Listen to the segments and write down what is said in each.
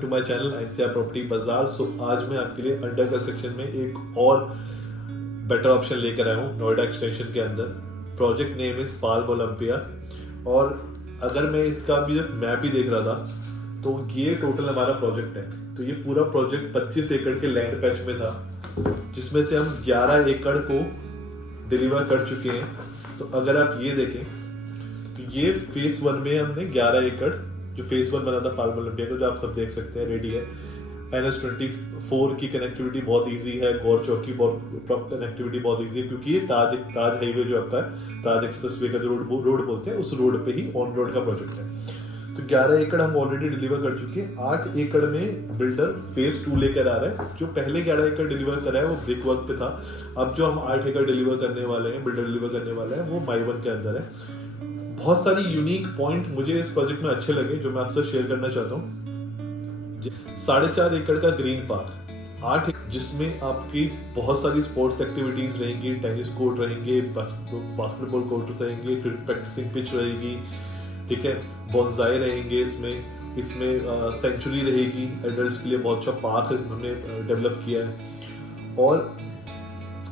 To my channel NCR property Bazaar. So आज मैं आपके लिए अंडर कंस्ट्रक्शन में एक और बेटर ऑप्शन लेकर आया हूँ नोएडा एक्सटेंशन के अंदर। Project name is palm Olympia. और अगर मैं इसका भी जब मैप ही देख रहा था तो ये टोटल हमारा प्रोजेक्ट है। तो ये पूरा प्रोजेक्ट 25 एकड़ के लैंड पैच में था, जिसमें से हम 11 एकड़ को डिलीवर कर चुके हैं। तो अगर आप ये देखें तो ये फेज 1 में हमने 11 एकड़ जो फेज 1 बना था पाल्म ओलंपिया का, जो आप सब देख सकते हैं रेडी है। NH24 की कनेक्टिविटी बहुत इजी है, गौर चौक की कनेक्टिविटी बहुत इजी है, क्योंकि ये ताज हाईवे जो आपका है, ताज एक्सप्रेसवे का जो रोड बोलते हैं, उस रोड पे ही ऑन रोड का प्रोजेक्ट है। तो 11 एकड़ हम ऑलरेडी डिलीवर कर चुके हैं। 8 एकड़ में बिल्डर फेज 2 लेकर आ रहा है। जो पहले 11 एकड़ डिलीवर करा है वो ब्रिक वर्क पे था। अब जो हम 8 एकड़ डिलीवर करने वाले हैं, बिल्डर डिलीवर करने वाला है, वो माई 1 के अंदर है। बहुत सारी यूनिक पॉइंट मुझे इस प्रोजेक्ट में अच्छे लगे जो मैं आपसे शेयर करना चाहता हूँ। 4.5 एकड़ का ग्रीन पार्क, 8 जिसमें आपकी बहुत सारी स्पोर्ट्स एक्टिविटीज रहेंगी, टेनिस कोर्ट रहेंगे, बास्केटबॉल कोर्ट रहेंगे, प्रैक्टिसिंग पिच रहेगी, ठीक है, बोनसाई रहेंगे, इसमें सेंचुरी रहेगी, एडल्ट्स के लिए बहुत अच्छा पार्क हमने डेवलप किया है। और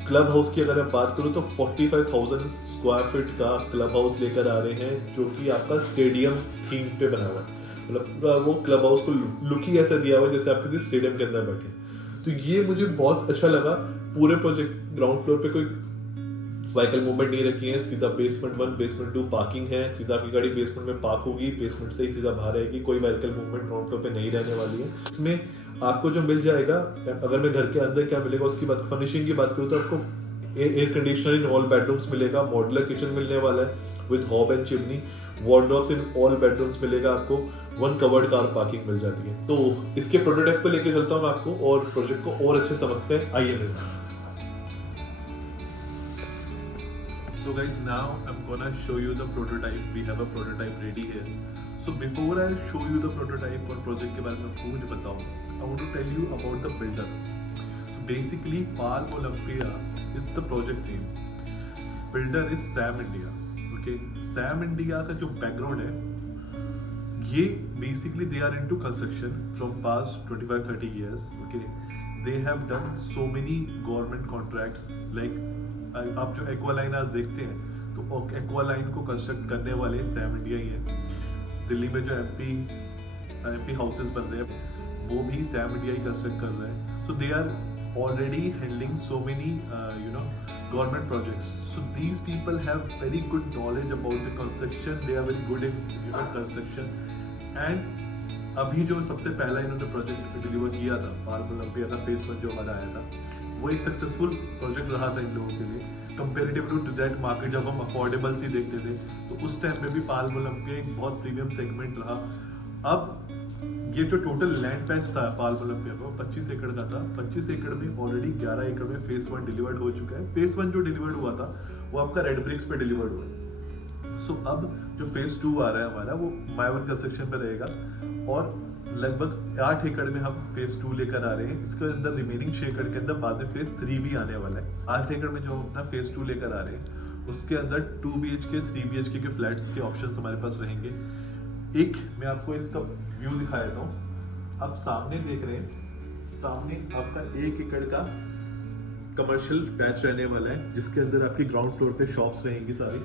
क्लब हाउस की अगर मैं बात करूं तो 45,000 स्क्वायर फीट का क्लब हाउस लेकर आ रहे हैं, जो कि आपका स्टेडियम थीम पे बना हुआ है। मतलब वो क्लब हाउस को लुक ही ऐसा दिया हुआ है जैसे आप किसी स्टेडियम के अंदर बैठे। तो ये मुझे बहुत अच्छा लगा। पूरे प्रोजेक्ट ग्राउंड फ्लोर पे कोई व्हीकल मूवमेंट नहीं रखी है, सीधा बेसमेंट 1 बेसमेंट 2 पार्किंग है, सीधा आपकी गाड़ी बेसमेंट में पार्क होगी, बेसमेंट से ही सीधा बाहर आएगी, कोई व्हीकल मूवमेंट ग्राउंड फ्लोर पे नहीं रहने वाली है। इसमें आपको जो मिल जाएगा, अगर मैं घर के अंदर क्या मिलेगा उसकी बात, फर्निशिंग की बात करूँ तो आपको air conditioner in all bedrooms मिलेगा, मॉड्यूलर किचन मिलने वाला है with hob and chimney, wardrobes in all bedrooms मिलेगा आपको, 1 कवर्ड कार पार्किंग मिल जाती है। तो इसके प्रोटोटाइप पे लेके चलता हूँ मैं आपको और प्रोजेक्ट को और अच्छे समझते हैं। आइए मेरे साथ। So guys, now I'm gonna show you the prototype. We have a prototype ready here. So before I show you the prototype और project के बारे में आपको कुछ बताऊँ, I want to tell you about the builder. So basically, Palm Olympia is the project name. Builder is Sam India. Okay, Sam India का जो background है, ये basically they are into construction from past 25-30 years. Okay, they have done so many government contracts like आप जो एक्वालाइन आज देखते हैं तो एक्वालाइन को कंस्ट्रक्ट करने वाले सैम इंडिया ही है। दिल्ली में जो एमपी हाउसेस बन रहे हैं वो भी सैम इंडिया ही कंस्ट्रक्ट कर रहे हैं। So they are already handling so many government projects. So these people have very good knowledge about the construction. They are very good in construction. And अभी जो सबसे पहला इन्होंने प्रोजेक्ट डिलीवर किया था पाल्म ओलंपिया का फेज 1 जो हमारा आया था, वो एक सक्सेसफुल प्रोजेक्ट रहा था इन लोगों के लिए कंपेरेटिवली टू दैट मार्केट। जब हम अफोर्डेबल्स ही देखते थे तो उस टाइम पे भी पाल्म ओलंपिया एक बहुत प्रीमियम सेगमेंट रहा। अब ये जो टोटल लैंड पैच था पाल्म ओलंपिया का 25 एकड़ का था। 25 एकड़ में ऑलरेडी 11 एकड़ में फेज 1 डिलीवर्ड हो चुका है। फेज 1 जो डिलीवर्ड हुआ था वो आपका रेड ब्रिक्स पे डिलीवर्ड हुआ है। सो अब जो फेज 2 आ रहा है हमारा, वो माई 1 कंस्ट्रक्शन पे रहेगा और लगभग 8 एकड़ में हम फेज 2 लेकर आ रहे हैं। इसके अंदर रिमेनिंग 6 एकड़ के अंदर बाद में फेज 3 भी आने वाला है। 8 एकड़ में जो अपना फेज 2 लेकर आ रहे हैं उसके अंदर 2 BHK 3 BHK के फ्लैट्स के ऑप्शंस हमारे पास रहेंगे। एक मैं आपको इसका व्यू दिखा देता हूँ। आप सामने देख रहे हैं, सामने आपका 1 एकड़ का कमर्शियल पैच रहने वाला है, जिसके अंदर आपकी ग्राउंड फ्लोर पे शॉप्स रहेंगी सारी।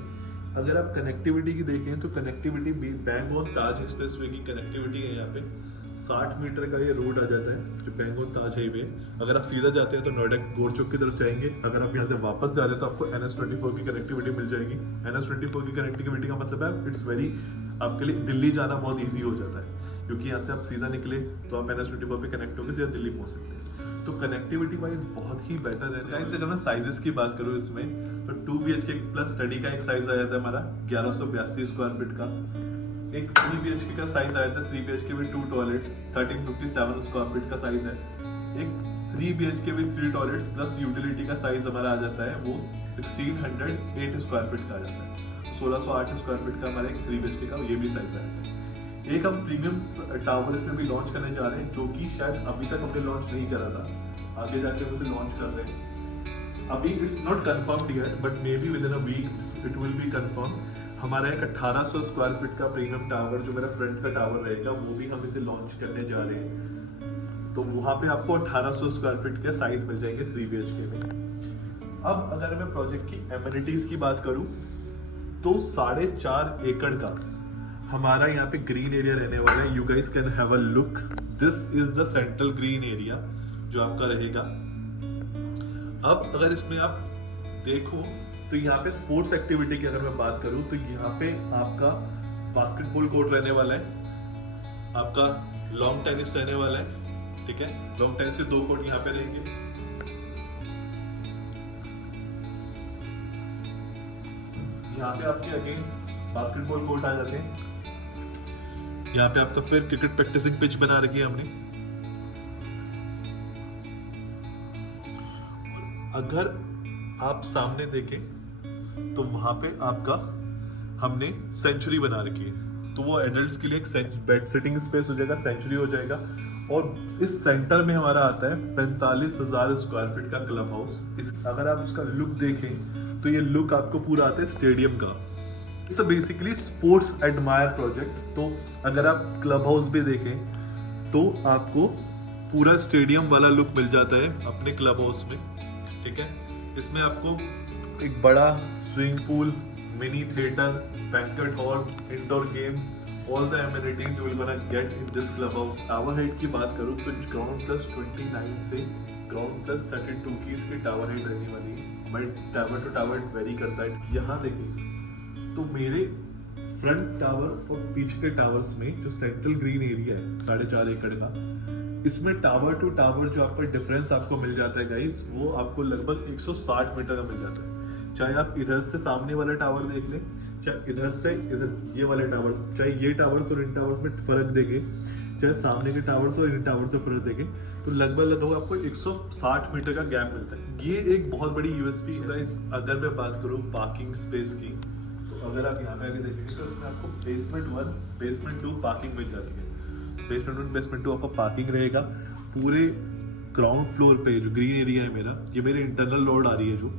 अगर आप कनेक्टिविटी की देखें तो कनेक्टिविटी बैंगलोर ताज एक्सप्रेसवे की कनेक्टिविटी है। यहाँ पे 60 मीटर का ये रोड आ जाता है जो बैंगलोर ताज हाईवे। अगर आप सीधा जाते हैं तो नोएडा गौर चौक की तरफ जाएंगे। अगर आप यहाँ से वापस जा रहे हैं तो आपको NH24 की कनेक्टिविटी मिल जाएगी। NH24 की कनेक्टिविटी का मतलब है इट्स वेरी, आपके लिए दिल्ली जाना बहुत ईजी हो जाता है, क्योंकि यहाँ से आप सीधा निकले तो आप NH24 पे कनेक्ट होकर सीधा दिल्ली पहुंच सकते हैं। तो कनेक्टिविटी वाइज बहुत ही बेटर है। अगर मैं साइजेस की बात करूँ इसमें तो 2 BHK प्लस स्टडी का एक साइज आया था हमारा 1182 स्क्वायर फीट का। एक 3 BHK का साइज आया था, 3 BHK with 2 toilets 1357 square feet का साइज है। एक 3 BHK with 3 toilets plus utility का साइज हमारा आ जाता है, वो 1608 स्क्वायर फीट का आ जाता है। 1608 स्क्वायर फीट का हमारा एक 3 BHK का ये भी साइज आता है। एक हम प्रीमियम टावर इसमें भी लॉन्च करने जा रहे हैं, जो कि शायद अभी तक हमने लॉन्च नहीं करा था, आगे जाके हम उसे लॉन्च कर रहे हैं। अभी it's not confirmed here but maybe within a week it will be confirm. हमारा एक 1800 स्क्वायर फीट का प्रीमियम टावर जो मेरा फ्रंट का टावर रहेगा वो भी हम इसे लॉन्च करने जा रहे हैं। तो वहां पे आपको 1800 स्क्वायर फीट के साइज मिल जाएंगे 3 BHK में। अब अगर मैं प्रोजेक्ट की एमिनिटीज की बात करूं तो 4.5 एकड़ का हमारा यहाँ पे ग्रीन एरिया रहने वाला है। You guys can have a look, this is the central green area जो आपका रहेगा। अब अगर इसमें आप देखो तो यहाँ पे स्पोर्ट्स एक्टिविटी की अगर मैं बात करूं तो यहाँ पे आपका बास्केटबॉल कोर्ट रहने वाला है, आपका लॉन्ग टेनिस रहने वाला है, ठीक है। लॉन्ग टेनिस के 2 कोर्ट यहाँ पे रहेंगे। यहाँ पे आपके अगेन बास्केटबॉल कोर्ट आ जाते हैं। यहाँ पे आपका फिर क्रिकेट प्रैक्टिसिंग पिच बना रखी है हमने। अगर आप सामने देखें तो वहां पे आपका हमने सेंचुरी बना रखी है, तो वो एडल्ट्स के लिए एक बेड सिटिंग स्पेस हो जाएगा, सेंचुरी हो जाएगा। और इस सेंटर में हमारा आता है 45,000 स्क्वायर फीट का क्लब हाउस। अगर आप इसका लुक देखें तो ये लुक आपको पूरा आता है स्टेडियम का। It's basically sports admire project. तो अगर आप क्लब हाउस भी देखें तो आपको पूरा स्टेडियम वाला लुक मिल जाता है अपने क्लब हाउस में, ठीक है। इसमें आपको एक बड़ा swimming pool, mini theatre, banquet hall, indoor games, all the amenities you will gonna get in this club house. Tower height की बात करूं तो ग्राउंड प्लस 29 से ग्राउंड प्लस 32 की इसकी टावर हाइट रहने वाली है। But tower to tower vary करता है। यहाँ देखिए तो मेरे फ्रंट टावर और पीछे के टावर्स में जो सेंट्रल ग्रीन एरिया है 4.5 एकड़ का, इसमें टावर टू टावर जो आपका डिफरेंस आपको मिल जाता है गाइस, वो आपको लगभग 160 मीटर का मिल जाता है। चाहे आप इधर से सामने वाला टावर देख लें, चाहे इधर से इधर ये वाले टावर्स, चाहे ये टावर्स और इन टावर्स में फर्क देखें, चाहे सामने के टावर्स और इन टावर्स से फर्क देखें, तो लगभग आपको 160 मीटर का गैप मिलता है। ये एक बहुत बड़ी यूएसपी है गाइस। अगर मैं बात करूँ पार्किंग स्पेस की, तो अगर आप यहाँ पे आगे देखेंगे तो इसमें आपको बेसमेंट 1, बेसमेंट 2 पार्किंग मिल जाती है। बेसमेंट 1, बेसमेंट 2 आपका पार्किंग रहेगा। पूरे ग्राउंड फ्लोर पे जो ग्रीन एरिया है मेरा, ये मेरे इंटरनल रोड आ रही है, जो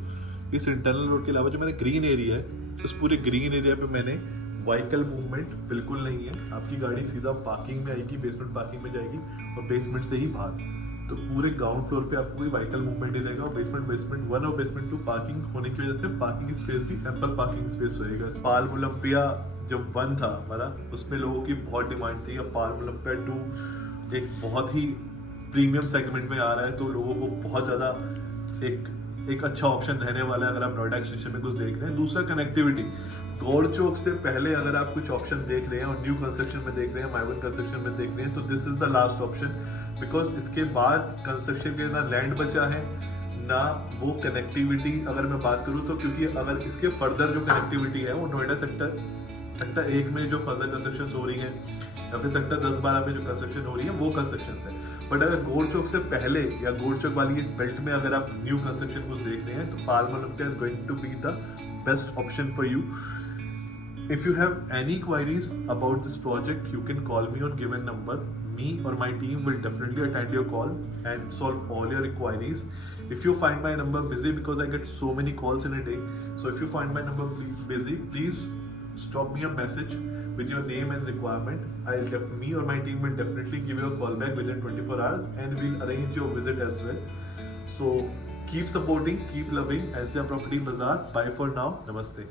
इस इंटरनल रोड के अलावा जो मेरा ग्रीन एरिया है, उस पूरे ग्रीन एरिया पे मैंने व्हीकल मूवमेंट बिल्कुल नहीं है। आपकी गाड़ी सीधा पार्किंग में आएगी, बेसमेंट पार्किंग में जाएगी और बेसमेंट से ही बाहर। तो पूरे ग्राउंड फ्लोर पे आपको कोई व्हीकल मूवमेंट ही रहेगा। और बेसमेंट 1 और बेसमेंट 2 पार्किंग होने की वजह से पार्किंग स्पेस भी एम्पल पार्किंग स्पेस रहेगा। पाल्म ओलंपिया जब 1 था हमारा, उसमें लोगों की बहुत डिमांड थी। अब पाल्म ओलंपिया 2 एक बहुत ही प्रीमियम सेगमेंट में आ रहा है, तो लोगों को बहुत ज़्यादा एक अच्छा ऑप्शन रहने वाला है अगर आप नोएडा एक्सटेंशन में कुछ देख रहे हैं। दूसरा कनेक्टिविटी, गौड़ चौक से पहले अगर आप कुछ ऑप्शन देख रहे हैं और न्यू कंस्ट्रक्शन में देख रहे हैं, माइवन कंस्ट्रक्शन में देख रहे हैं, तो this is the last option. Because इसके बाद कंस्ट्रक्शन के ना लैंड बचा है ना वो कनेक्टिविटी। अगर मैं बात करूँ तो क्योंकि अगर इसके फर्दर जो कनेक्टिविटी है वो नोएडा सेक्टर 1 में जो फर्दर कंस्ट्रक्शन हो रही है या फिर सेक्टर 10-12 में जो कंस्ट्रक्शन हो रही है वो कंस्ट्रक्शन है। बट अगर गोड़ चौक से पहले या गोड़ चौक वाली इस बेल्ट में अगर आप न्यू कंस्ट्रक्शन कुछ देख रहे हैं तो Palm Olympia is going to be the best option for you. If you have any queries about this project, you can call me on given number. Me or my team will definitely attend your call and solve all your inquiries. If you find my number busy, because I get so many calls in a day, so if you find my number busy, please stop me a message with your name and requirement. Me or my team will definitely give you a call back within 24 hours and we'll arrange your visit as well. So keep supporting, keep loving SDR Property Bazaar. Bye for now. Namaste.